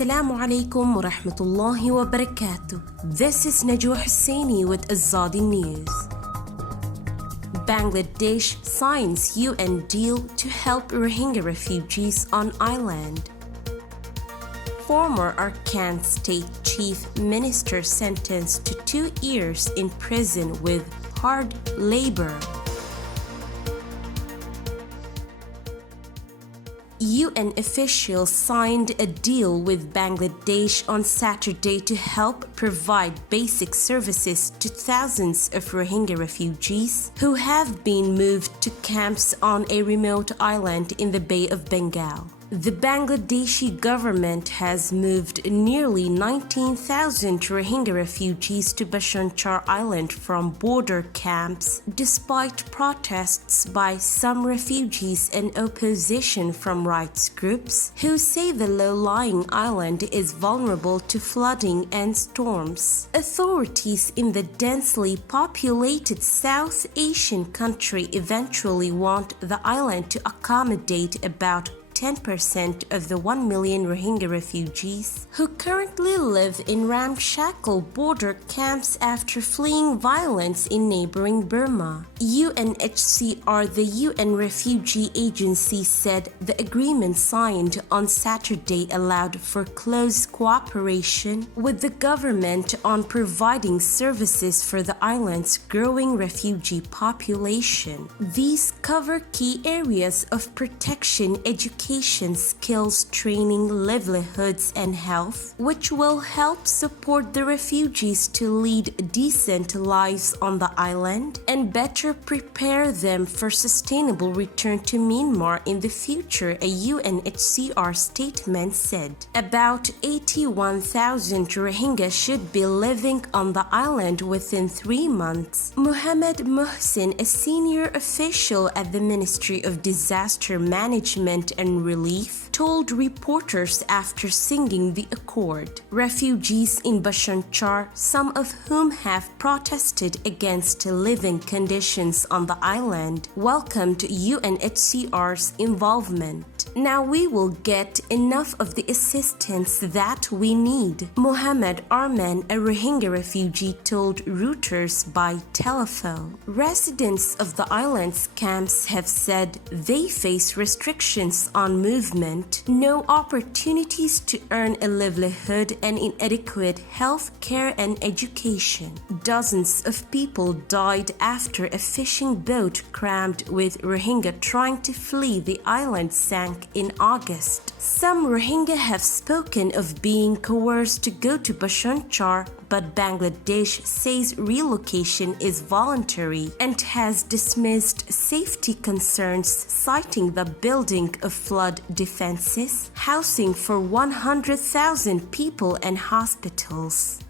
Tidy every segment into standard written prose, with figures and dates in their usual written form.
Assalamu alaikum wa rahmatullahi wa barakatuh. This is Najwa Hussaini with Azadi News. Bangladesh signs UN deal to help Rohingya refugees on island. Former Arakan State Chief Minister sentenced to 2 years in prison with hard labor. UN officials signed a deal with Bangladesh on Saturday to help provide basic services to thousands of Rohingya refugees who have been moved to camps on a remote island in the Bay of Bengal. The Bangladeshi government has moved nearly 19,000 Rohingya refugees to Bhasan Char Island from border camps, despite protests by some refugees and opposition from rights groups who say the low-lying island is vulnerable to flooding and storms. Authorities in the densely populated South Asian country eventually want the island to accommodate about 10% of the 1 million Rohingya refugees who currently live in ramshackle border camps after fleeing violence in neighboring Burma. UNHCR, the UN Refugee Agency, said the agreement signed on Saturday allowed for close cooperation with the government on providing services for the island's growing refugee population. These cover key areas of protection, education, skills training, livelihoods, and health, which will help support the refugees to lead decent lives on the island and better prepare them for sustainable return to Myanmar in the future, a UNHCR statement said. About 81,000 Rohingya should be living on the island within 3 months. Mohammed Mohsin, a senior official at the Ministry of Disaster Management and Relief, told reporters after signing the accord. Refugees in Bhasan Char, some of whom have protested against living conditions on the island, welcomed UNHCR's involvement. Now we will get enough of the assistance that we need, Mohammed Arman, a Rohingya refugee, told Reuters by telephone. Residents of the island's camps have said they face restrictions on movement, no opportunities to earn a livelihood, and inadequate health care and education. Dozens of people died after a fishing boat crammed with Rohingya trying to flee the island sank in August. Some Rohingya have spoken of being coerced to go to Bhasan Char, but Bangladesh says relocation is voluntary and has dismissed safety concerns, citing the building of flood defenses, housing for 100,000 people, and hospitals.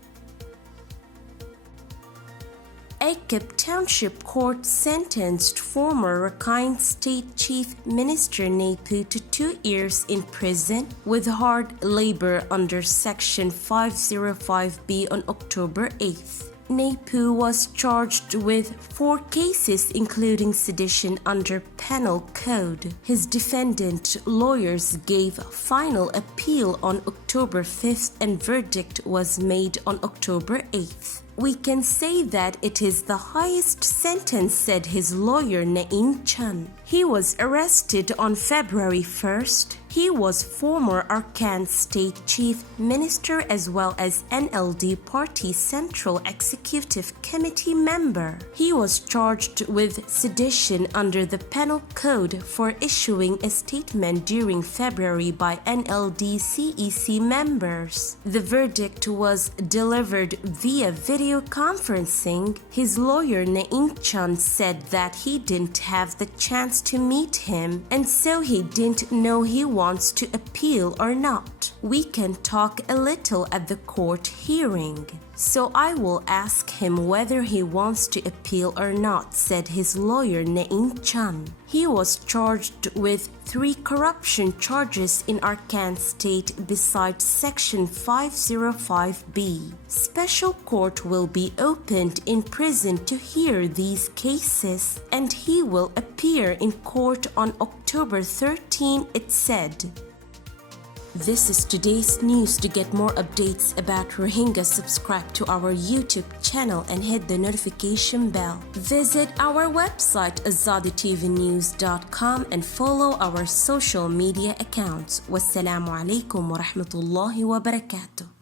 Akip Township Court sentenced former Arakan State Chief Minister Nepu to 2 years in prison with hard labor under Section 505B on October 8th. Nepu was charged with 4 cases including sedition under Penal Code. His defendant lawyers gave final appeal on October 5th and verdict was made on October 8th. We can say that it is the highest sentence, said his lawyer Naeem Chun. He was arrested on February 1st. He was former Arakan State Chief Minister as well as NLD Party Central Executive Committee member. He was charged with sedition under the Penal Code for issuing a statement during February by NLD CEC members. The verdict was delivered via video conferencing. His lawyer Naeem Chun said that he didn't have the chance to meet him and so he didn't know he wants to appeal or not. We can talk a little at the court hearing, so I will ask him whether he wants to appeal or not, said his lawyer Naeem Chun. He was charged with 3 corruption charges in Arakan State besides Section 505B. Special court will be opened in prison to hear these cases and he will appear in court on October 13, it said. This is today's news. To get more updates about Rohingya, subscribe to our YouTube channel and hit the notification bell. Visit our website azaditvnews.com and follow our social media accounts. Wassalamu alaikum wa rahmatullahi wa barakatuh.